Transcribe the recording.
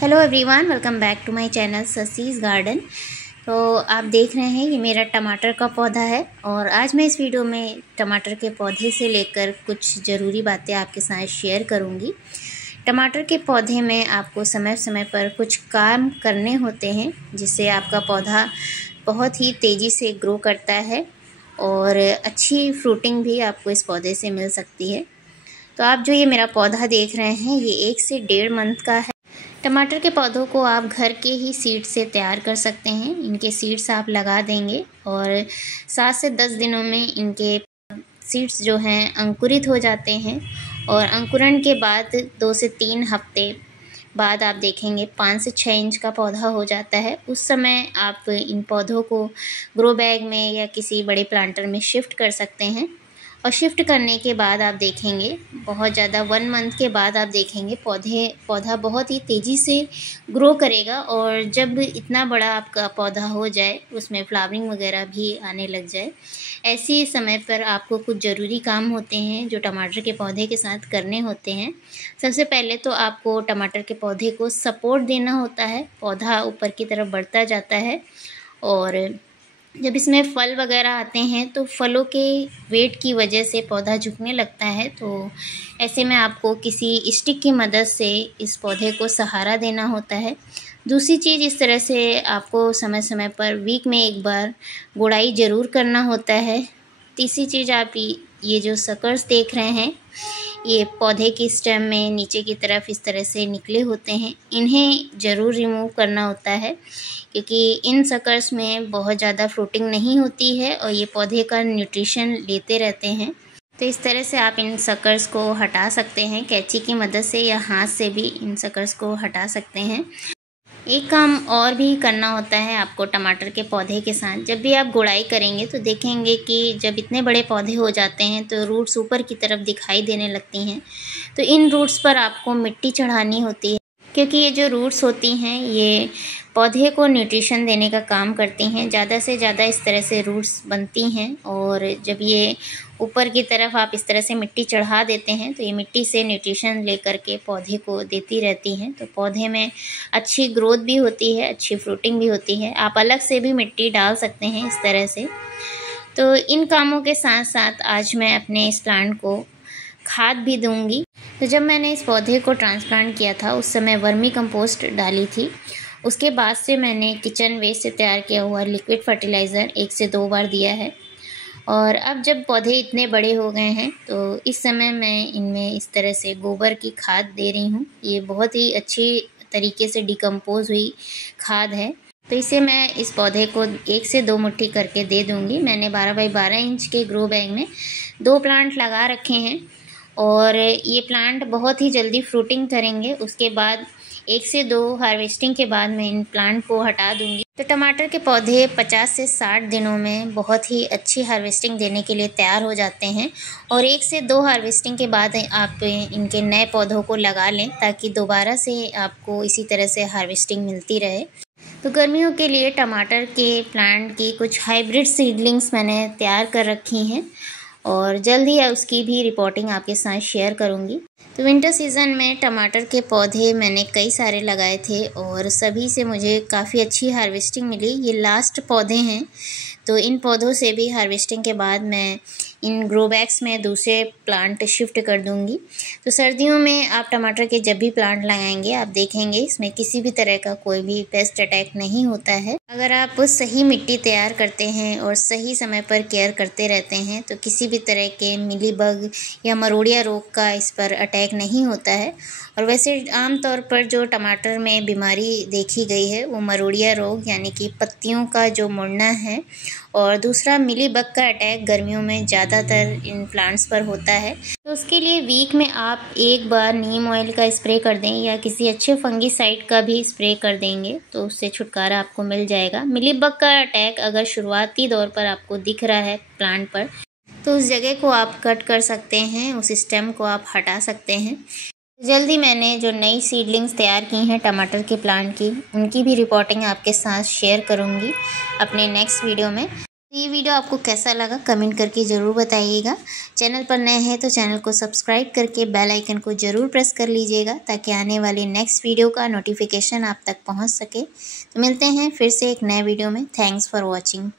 Hello everyone, welcome back to my channel Sasi's garden. तो आप देख रहे हैं ये मेरा टमाटर का पौधा है और आज मैं इस वीडियो में टमाटर के पौधे से लेकर कुछ ज़रूरी बातें आपके साथ शेयर करूंगी। टमाटर के पौधे में आपको समय समय पर कुछ काम करने होते हैं जिससे आपका पौधा बहुत ही तेज़ी से ग्रो करता है और अच्छी फ्रूटिंग भी आपको इस पौधे से मिल सकती है। तो आप जो ये मेरा पौधा देख रहे हैं ये 1 से 1.5 मंथ का है। टमाटर के पौधों को आप घर के ही सीड से तैयार कर सकते हैं। इनके सीड्स आप लगा देंगे और 7 से 10 दिनों में इनके सीड्स जो हैं अंकुरित हो जाते हैं और अंकुरण के बाद 2 से 3 हफ्ते बाद आप देखेंगे 5 से 6 इंच का पौधा हो जाता है। उस समय आप इन पौधों को ग्रो बैग में या किसी बड़े प्लांटर में शिफ्ट कर सकते हैं और शिफ्ट करने के बाद आप देखेंगे बहुत ज़्यादा 1 मंथ के बाद आप देखेंगे पौधा बहुत ही तेज़ी से ग्रो करेगा और जब इतना बड़ा आपका पौधा हो जाए उसमें फ्लावरिंग वगैरह भी आने लग जाए, ऐसे समय पर आपको कुछ ज़रूरी काम होते हैं जो टमाटर के पौधे के साथ करने होते हैं। सबसे पहले तो आपको टमाटर के पौधे को सपोर्ट देना होता है। पौधा ऊपर की तरफ बढ़ता जाता है और जब इसमें फल वगैरह आते हैं तो फलों के वेट की वजह से पौधा झुकने लगता है। तो ऐसे में आपको किसी स्टिक की मदद से इस पौधे को सहारा देना होता है। दूसरी चीज़, इस तरह से आपको समय समय पर वीक में 1 बार गुड़ाई ज़रूर करना होता है। तीसरी चीज़, आप ये जो सकर्स देख रहे हैं ये पौधे की स्टेम में नीचे की तरफ इस तरह से निकले होते हैं, इन्हें ज़रूर रिमूव करना होता है क्योंकि इन सकर्स में बहुत ज़्यादा फ्रूटिंग नहीं होती है और ये पौधे का न्यूट्रिशन लेते रहते हैं। तो इस तरह से आप इन सकर्स को हटा सकते हैं, कैंची की मदद से या हाथ से भी इन सकर्स को हटा सकते हैं। एक काम और भी करना होता है आपको टमाटर के पौधे के साथ। जब भी आप गुड़ाई करेंगे तो देखेंगे कि जब इतने बड़े पौधे हो जाते हैं तो रूट्स ऊपर की तरफ दिखाई देने लगती हैं। तो इन रूट्स पर आपको मिट्टी चढ़ानी होती है क्योंकि ये जो रूट्स होती हैं ये पौधे को न्यूट्रिशन देने का काम करती हैं। ज़्यादा से ज़्यादा इस तरह से रूट्स बनती हैं और जब ये ऊपर की तरफ आप इस तरह से मिट्टी चढ़ा देते हैं तो ये मिट्टी से न्यूट्रिशन लेकर के पौधे को देती रहती हैं। तो पौधे में अच्छी ग्रोथ भी होती है, अच्छी फ्रूटिंग भी होती है। आप अलग से भी मिट्टी डाल सकते हैं इस तरह से। तो इन कामों के साथ साथ आज मैं अपने इस प्लांट को खाद भी दूंगी। तो जब मैंने इस पौधे को ट्रांसप्लांट किया था उस समय वर्मी कंपोस्ट डाली थी। उसके बाद से मैंने किचन वेस्ट से तैयार किया हुआ लिक्विड फर्टिलाइज़र 1 से 2 बार दिया है और अब जब पौधे इतने बड़े हो गए हैं तो इस समय मैं इनमें इस तरह से गोबर की खाद दे रही हूँ। ये बहुत ही अच्छी तरीके से डिकम्पोज हुई खाद है। तो इसे मैं इस पौधे को 1 से 2 मुट्ठी करके दे दूँगी। मैंने 12 बाई 12 इंच के ग्रो बैग में 2 प्लांट लगा रखे हैं और ये प्लांट बहुत ही जल्दी फ्रूटिंग करेंगे। उसके बाद 1 से 2 हार्वेस्टिंग के बाद मैं इन प्लांट को हटा दूंगी। तो टमाटर के पौधे 50 से 60 दिनों में बहुत ही अच्छी हार्वेस्टिंग देने के लिए तैयार हो जाते हैं और 1 से 2 हार्वेस्टिंग के बाद आप इनके नए पौधों को लगा लें ताकि दोबारा से आपको इसी तरह से हार्वेस्टिंग मिलती रहे। तो गर्मियों के लिए टमाटर के प्लांट की कुछ हाइब्रिड सीडलिंग्स मैंने तैयार कर रखी हैं और जल्द ही उसकी भी रिपोर्टिंग आपके साथ शेयर करूंगी। तो विंटर सीज़न में टमाटर के पौधे मैंने कई सारे लगाए थे और सभी से मुझे काफ़ी अच्छी हार्वेस्टिंग मिली। ये लास्ट पौधे हैं तो इन पौधों से भी हार्वेस्टिंग के बाद मैं इन ग्रो बैग्स में दूसरे प्लांट शिफ्ट कर दूंगी। तो सर्दियों में आप टमाटर के जब भी प्लांट लगाएंगे आप देखेंगे इसमें किसी भी तरह का कोई भी पेस्ट अटैक नहीं होता है। अगर आप सही मिट्टी तैयार करते हैं और सही समय पर केयर करते रहते हैं तो किसी भी तरह के मिलीबग या मरोड़िया रोग का इस पर अटैक नहीं होता है। और वैसे आमतौर पर जो टमाटर में बीमारी देखी गई है वो मरोड़िया रोग यानी कि पत्तियों का जो मुड़ना है और दूसरा मिलीबग का अटैक गर्मियों में ज़्यादातर इन प्लांट्स पर होता है। तो उसके लिए वीक में आप 1 बार नीम ऑयल का स्प्रे कर दें या किसी अच्छे फंगीसाइड का भी स्प्रे कर देंगे तो उससे छुटकारा आपको मिल जाएगा। मिलीबग का अटैक अगर शुरुआती दौर पर आपको दिख रहा है प्लांट पर तो उस जगह को आप कट कर सकते हैं, उस स्टेम को आप हटा सकते हैं। जल्दी मैंने जो नई सीडलिंग्स तैयार की हैं टमाटर के प्लांट की उनकी भी रिपोर्टिंग आपके साथ शेयर करूंगी अपने नेक्स्ट वीडियो में। ये वीडियो आपको कैसा लगा कमेंट करके ज़रूर बताइएगा। चैनल पर नए हैं तो चैनल को सब्सक्राइब करके बेल आइकन को ज़रूर प्रेस कर लीजिएगा ताकि आने वाली नेक्स्ट वीडियो का नोटिफिकेशन आप तक पहुंच सके। तो मिलते हैं फिर से एक नए वीडियो में। Thanks for watching.